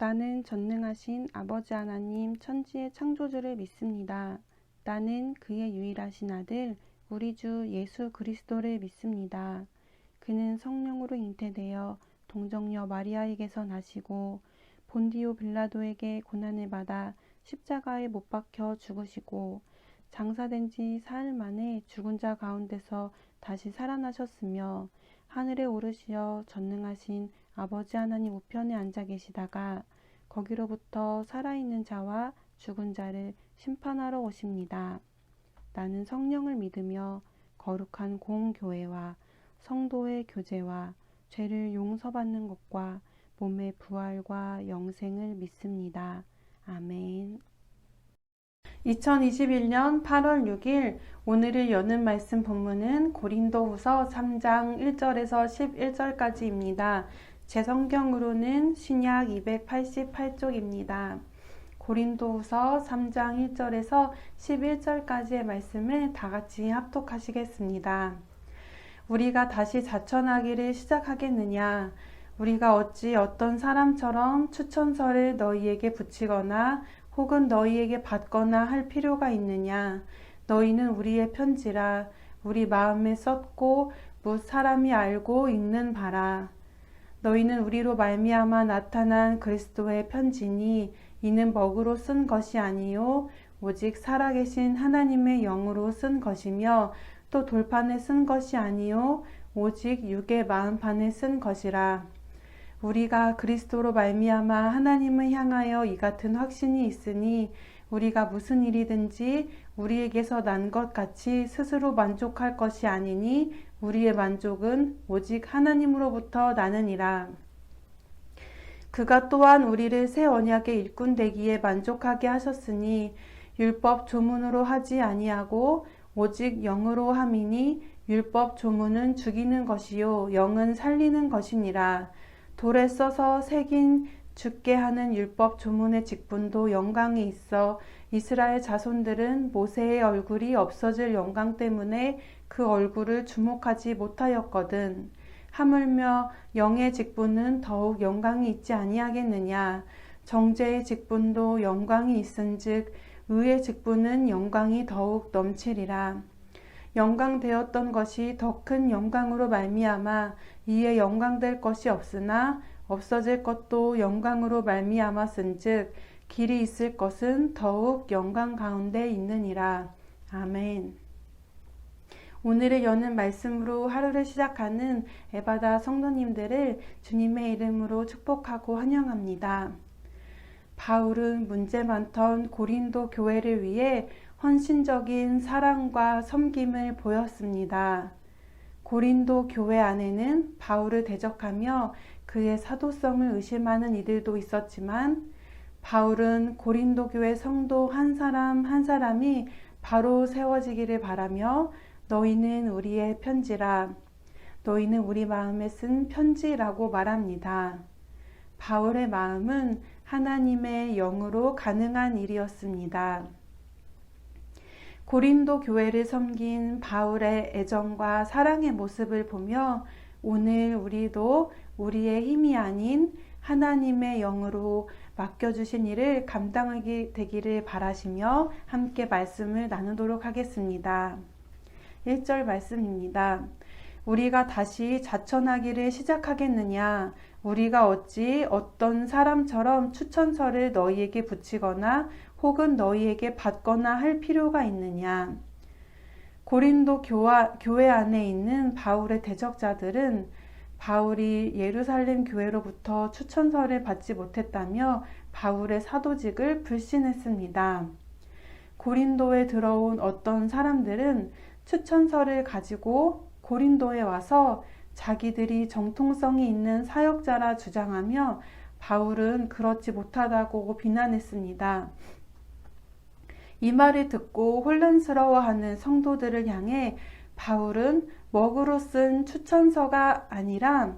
나는 전능하신 아버지 하나님 천지의 창조주를 믿습니다. 나는 그의 유일하신 아들 우리 주 예수 그리스도를 믿습니다. 그는 성령으로 잉태되어 동정녀 마리아에게서 나시고 본디오 빌라도에게 고난을 받아 십자가에 못 박혀 죽으시고 장사된 지 사흘 만에 죽은 자 가운데서 다시 살아나셨으며 하늘에 오르시어 전능하신 아버지 하나님 우편에 앉아 계시다가 거기로부터 살아있는 자와 죽은 자를 심판하러 오십니다. 나는 성령을 믿으며 거룩한 공교회와 성도의 교제와 죄를 용서받는 것과 몸의 부활과 영생을 믿습니다. 아멘. 2021년 8월 6일 오늘을 여는 말씀 본문은 고린도후서 3장 1절에서 11절까지입니다. 제 성경으로는 신약 288쪽입니다. 고린도후서 3장 1절에서 11절까지의 말씀을 다 같이 합독하시겠습니다. 우리가 다시 자천하기를 시작하겠느냐? 우리가 어찌 어떤 사람처럼 추천서를 너희에게 붙이거나 혹은 너희에게 받거나 할 필요가 있느냐? 너희는 우리의 편지라 우리 마음에 썼고 뭇 사람이 알고 읽는 바라. 너희는 우리로 말미암아 나타난 그리스도의 편지니 이는 먹으로 쓴 것이 아니요 오직 살아계신 하나님의 영으로 쓴 것이며 또 돌판에 쓴 것이 아니요 오직 육의 마음판에 쓴 것이라. 우리가 그리스도로 말미암아 하나님을 향하여 이 같은 확신이 있으니 우리가 무슨 일이든지 우리에게서 난 것 같이 스스로 만족할 것이 아니니 우리의 만족은 오직 하나님으로부터 나느니라. 그가 또한 우리를 새 언약의 일꾼 되기에 만족하게 하셨으니 율법 조문으로 하지 아니하고 오직 영으로 함이니 율법 조문은 죽이는 것이요 영은 살리는 것이니라. 돌에 써서 새긴 죽게 하는 율법 조문의 직분도 영광이 있어 이스라엘 자손들은 모세의 얼굴이 없어질 영광 때문에 그 얼굴을 주목하지 못하였거든. 하물며 영의 직분은 더욱 영광이 있지 아니하겠느냐. 정죄의 직분도 영광이 있은즉 의의 직분은 영광이 더욱 넘치리라. 영광되었던 것이 더 큰 영광으로 말미암아 이에 영광될 것이 없으나 없어질 것도 영광으로 말미암았은즉 길이 있을 것은 더욱 영광 가운데 있느니라. 아멘. 오늘을 여는 말씀으로 하루를 시작하는 에바다 성도님들을 주님의 이름으로 축복하고 환영합니다. 바울은 문제 많던 고린도 교회를 위해 헌신적인 사랑과 섬김을 보였습니다. 고린도 교회 안에는 바울을 대적하며 그의 사도성을 의심하는 이들도 있었지만 바울은 고린도 교회 성도 한 사람 한 사람이 바로 세워지기를 바라며 너희는 우리의 편지라. 너희는 우리 마음에 쓴 편지라고 말합니다. 바울의 마음은 하나님의 영으로 가능한 일이었습니다. 고린도 교회를 섬긴 바울의 애정과 사랑의 모습을 보며 오늘 우리도 우리의 힘이 아닌 하나님의 영으로 맡겨주신 일을 감당하게 되기를 바라시며 함께 말씀을 나누도록 하겠습니다. 1절 말씀입니다. 우리가 다시 자천하기를 시작하겠느냐? 우리가 어찌 어떤 사람처럼 추천서를 너희에게 붙이거나 혹은 너희에게 받거나 할 필요가 있느냐? 고린도 교회 안에 있는 바울의 대적자들은 바울이 예루살렘 교회로부터 추천서를 받지 못했다며 바울의 사도직을 불신했습니다. 고린도에 들어온 어떤 사람들은 추천서를 가지고 고린도에 와서 자기들이 정통성이 있는 사역자라 주장하며 바울은 그렇지 못하다고 비난했습니다. 이 말을 듣고 혼란스러워하는 성도들을 향해 바울은 먹으로 쓴 추천서가 아니라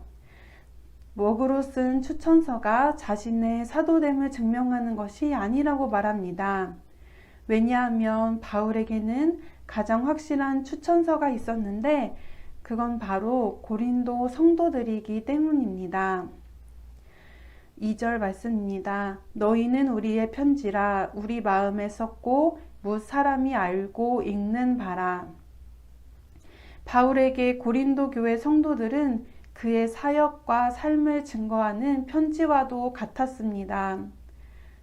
먹으로 쓴 추천서가 자신의 사도됨을 증명하는 것이 아니라고 말합니다. 왜냐하면 바울에게는 가장 확실한 추천서가 있었는데 그건 바로 고린도 성도들이기 때문입니다. 2절 말씀입니다. 너희는 우리의 편지라 우리 마음에 썼고 뭇 사람이 알고 읽는 바라. 바울에게 고린도 교회 성도들은 그의 사역과 삶을 증거하는 편지와도 같았습니다.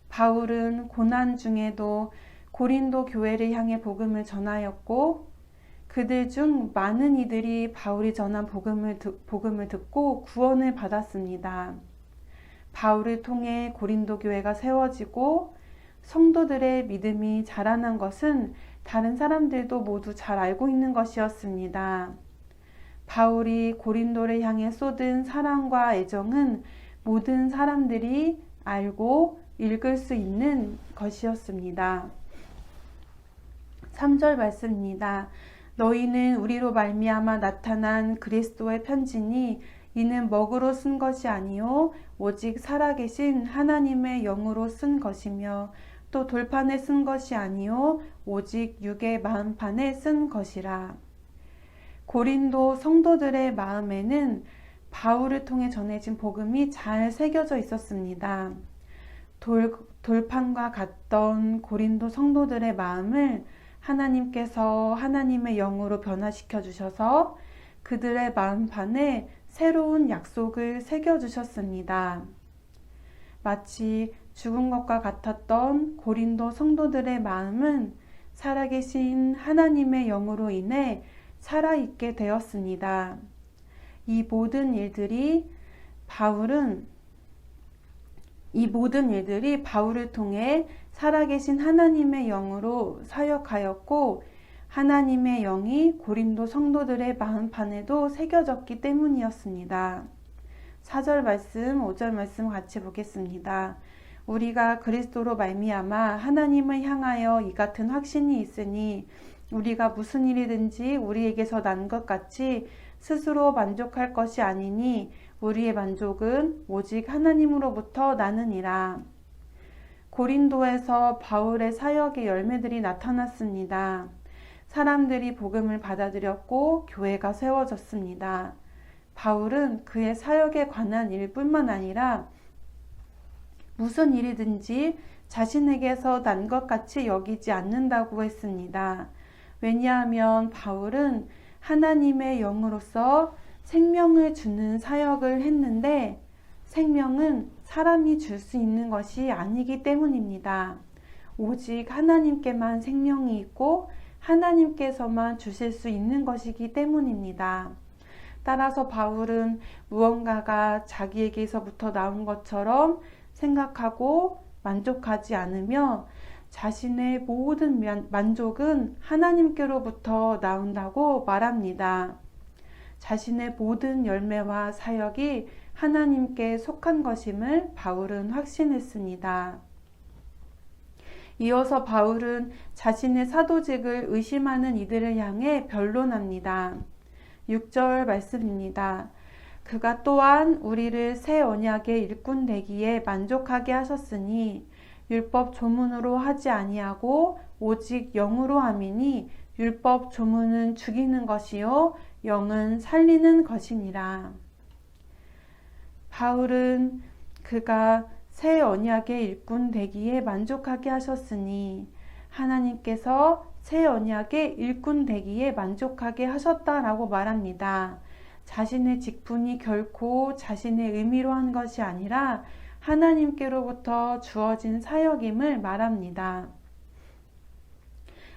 바울은 고난 중에도 고린도 교회를 향해 복음을 전하였고 그들 중 많은 이들이 바울이 전한 복음을 듣고 구원을 받았습니다. 바울을 통해 고린도 교회가 세워지고 성도들의 믿음이 자라난 것은 다른 사람들도 모두 잘 알고 있는 것이었습니다. 바울이 고린도를 향해 쏟은 사랑과 애정은 모든 사람들이 알고 읽을 수 있는 것이었습니다. 3절 말씀입니다. 너희는 우리로 말미암아 나타난 그리스도의 편지니 이는 먹으로 쓴 것이 아니요 오직 살아계신 하나님의 영으로 쓴 것이며 또 돌판에 쓴 것이 아니요 오직 육의 마음판에 쓴 것이라. 고린도 성도들의 마음에는 바울을 통해 전해진 복음이 잘 새겨져 있었습니다. 돌판과 같던 고린도 성도들의 마음을 하나님께서 하나님의 영으로 변화시켜 주셔서 그들의 마음판에 새로운 약속을 새겨주셨습니다. 마치 죽은 것과 같았던 고린도 성도들의 마음은 살아계신 하나님의 영으로 인해 살아있게 되었습니다. 이 모든 일들이 바울을 통해 살아계신 하나님의 영으로 사역하였고 하나님의 영이 고린도 성도들의 마음판에도 새겨졌기 때문이었습니다. 4절 말씀, 5절 말씀 같이 보겠습니다. 우리가 그리스도로 말미암아 하나님을 향하여 이 같은 확신이 있으니 우리가 무슨 일이든지 우리에게서 난 것 같이 스스로 만족할 것이 아니니 우리의 만족은 오직 하나님으로부터 나느니라. 고린도에서 바울의 사역의 열매들이 나타났습니다. 사람들이 복음을 받아들였고 교회가 세워졌습니다. 바울은 그의 사역에 관한 일뿐만 아니라 무슨 일이든지 자신에게서 난 것 같이 여기지 않는다고 했습니다. 왜냐하면 바울은 하나님의 영으로서 생명을 주는 사역을 했는데 생명은 사람이 줄 수 있는 것이 아니기 때문입니다. 오직 하나님께만 생명이 있고 하나님께서만 주실 수 있는 것이기 때문입니다. 따라서 바울은 무언가가 자기에게서부터 나온 것처럼 생각하고 만족하지 않으며 자신의 모든 만족은 하나님께로부터 나온다고 말합니다. 자신의 모든 열매와 사역이 하나님께 속한 것임을 바울은 확신했습니다. 이어서 바울은 자신의 사도직을 의심하는 이들을 향해 변론합니다. 6절 말씀입니다. 그가 또한 우리를 새 언약의 일꾼 되기에 만족하게 하셨으니 율법 조문으로 하지 아니하고 오직 영으로 함이니 율법 조문은 죽이는 것이요 영은 살리는 것이니라. 바울은 그가 새 언약의 일꾼 되기에 만족하게 하셨으니 하나님께서 새 언약의 일꾼 되기에 만족하게 하셨다라고 말합니다. 자신의 직분이 결코 자신의 의미로 한 것이 아니라 하나님께로부터 주어진 사역임을 말합니다.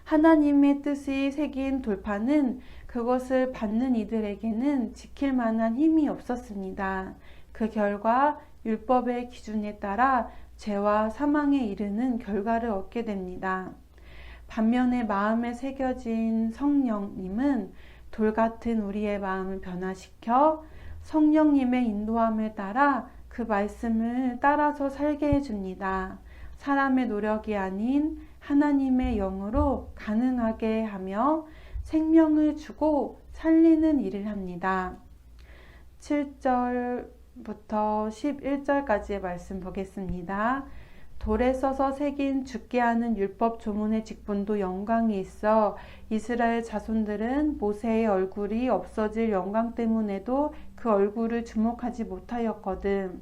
하나님의 뜻이 새긴 돌판은 그것을 받는 이들에게는 지킬 만한 힘이 없었습니다. 그 결과 율법의 기준에 따라 죄와 사망에 이르는 결과를 얻게 됩니다. 반면에 마음에 새겨진 성령님은 돌 같은 우리의 마음을 변화시켜 성령님의 인도함을 따라 그 말씀을 따라서 살게 해줍니다. 사람의 노력이 아닌 하나님의 영으로 가능하게 하며 생명을 주고 살리는 일을 합니다. 7절부터 11절까지의 말씀 보겠습니다. 돌에 써서 새긴 죽게 하는 율법 조문의 직분도 영광이 있어 이스라엘 자손들은 모세의 얼굴이 없어질 영광 때문에도 그 얼굴을 주목하지 못하였거든.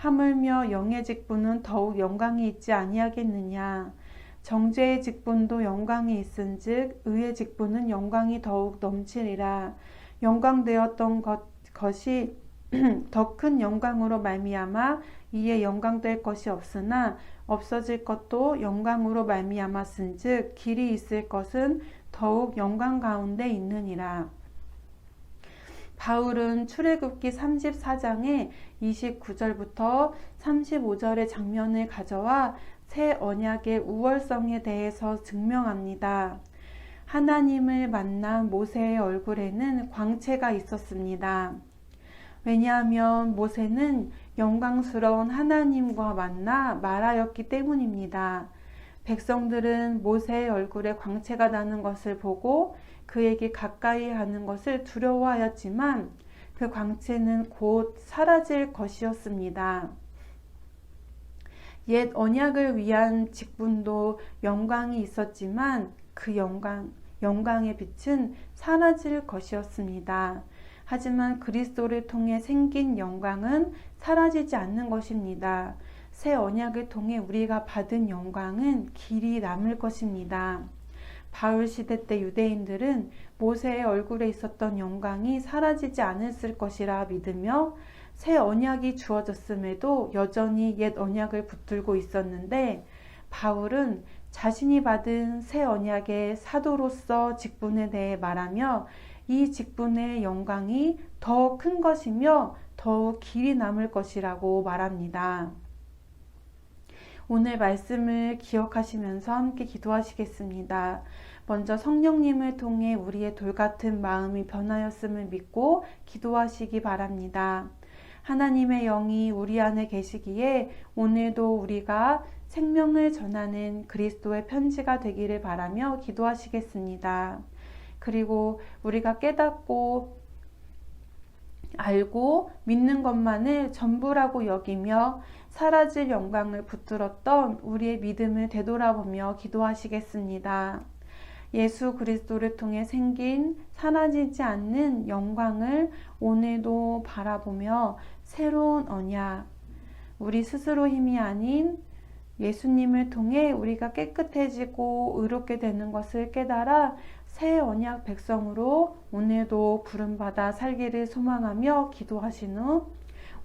하물며 영의 직분은 더욱 영광이 있지 아니하겠느냐. 정죄의 직분도 영광이 있은즉 의의 직분은 영광이 더욱 넘치리라. 영광되었던 것이 더 큰 영광으로 말미암아 이에 영광될 것이 없으나 없어질 것도 영광으로 말미암았은즉 길이 있을 것은 더욱 영광 가운데 있느니라. 바울은 출애굽기 34장의 29절부터 35절의 장면을 가져와 새 언약의 우월성에 대해서 증명합니다. 하나님을 만난 모세의 얼굴에는 광채가 있었습니다. 왜냐하면 모세는 영광스러운 하나님과 만나 말하였기 때문입니다. 백성들은 모세의 얼굴에 광채가 나는 것을 보고 그에게 가까이 하는 것을 두려워하였지만 그 광채는 곧 사라질 것이었습니다. 옛 언약을 위한 직분도 영광이 있었지만 그 영광의 빛은 사라질 것이었습니다. 하지만 그리스도를 통해 생긴 영광은 사라지지 않는 것입니다. 새 언약을 통해 우리가 받은 영광은 길이 남을 것입니다. 바울 시대 때 유대인들은 모세의 얼굴에 있었던 영광이 사라지지 않았을 것이라 믿으며 새 언약이 주어졌음에도 여전히 옛 언약을 붙들고 있었는데 바울은 자신이 받은 새 언약의 사도로서 직분에 대해 말하며 이 직분의 영광이 더 큰 것이며 더욱 길이 남을 것이라고 말합니다. 오늘 말씀을 기억하시면서 함께 기도하시겠습니다. 먼저 성령님을 통해 우리의 돌같은 마음이 변하였음을 믿고 기도하시기 바랍니다. 하나님의 영이 우리 안에 계시기에 오늘도 우리가 생명을 전하는 그리스도의 편지가 되기를 바라며 기도하시겠습니다. 그리고 우리가 깨닫고 알고 믿는 것만을 전부라고 여기며 사라질 영광을 붙들었던 우리의 믿음을 되돌아보며 기도하시겠습니다. 예수 그리스도를 통해 생긴 사라지지 않는 영광을 오늘도 바라보며 새로운 언약, 우리 스스로 힘이 아닌 예수님을 통해 우리가 깨끗해지고 의롭게 되는 것을 깨달아 새 언약 백성으로 오늘도 부름받아 살기를 소망하며 기도하신 후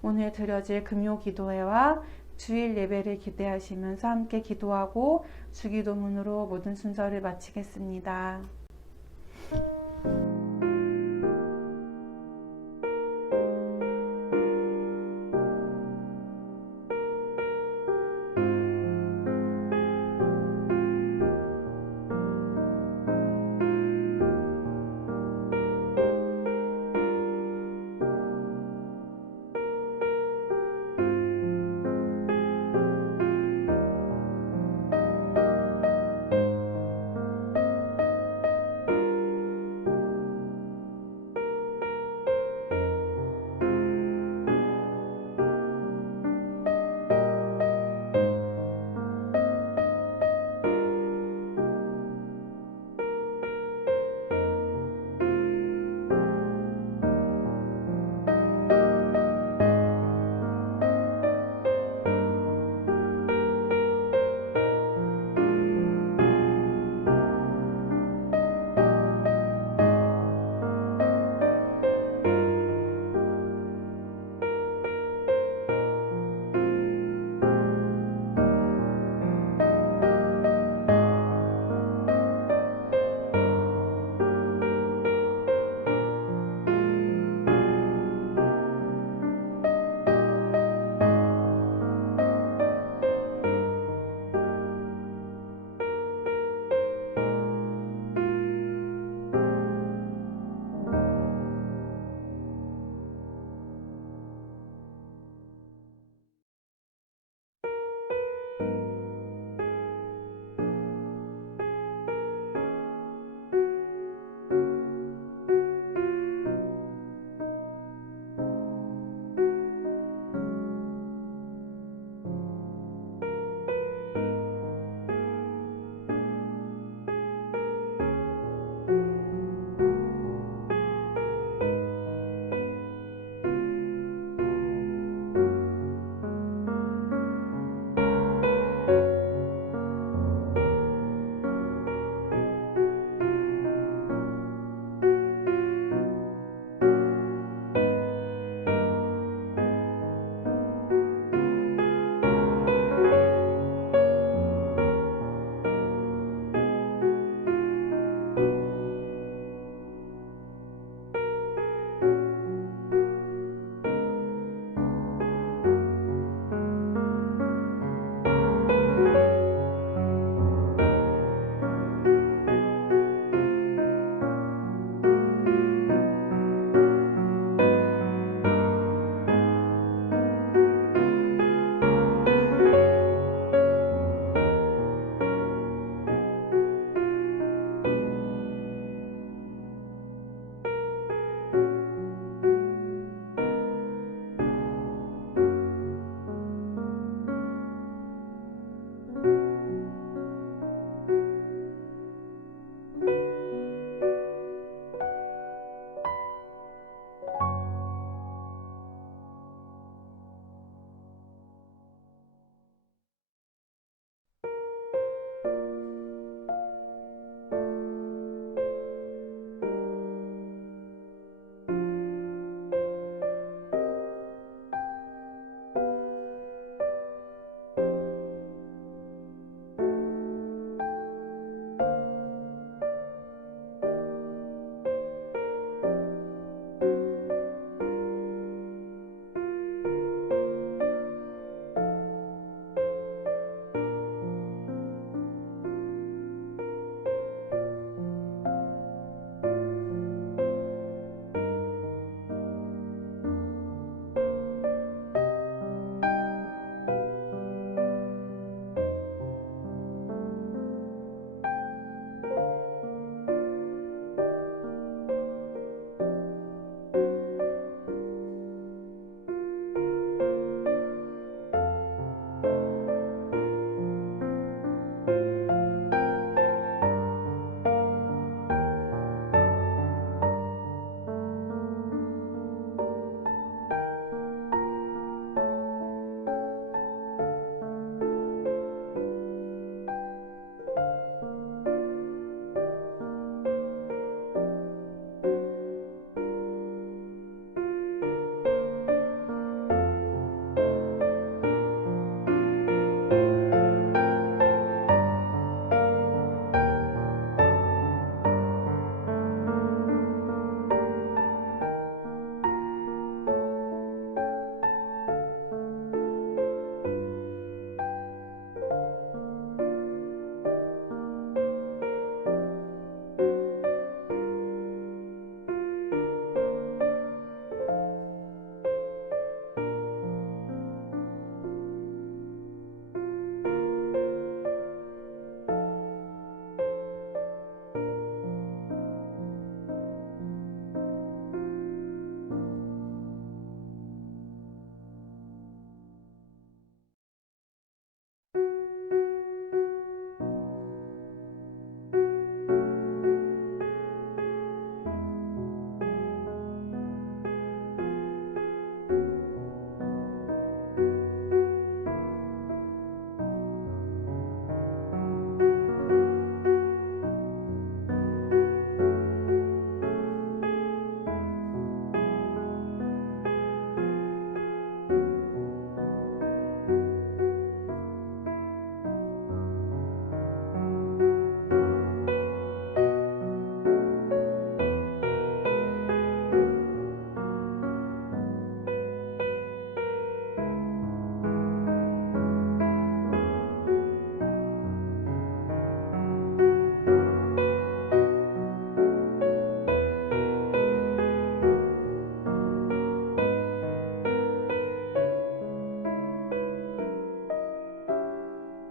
오늘 드려질 금요 기도회와 주일 예배를 기대하시면서 함께 기도하고 주기도문으로 모든 순서를 마치겠습니다.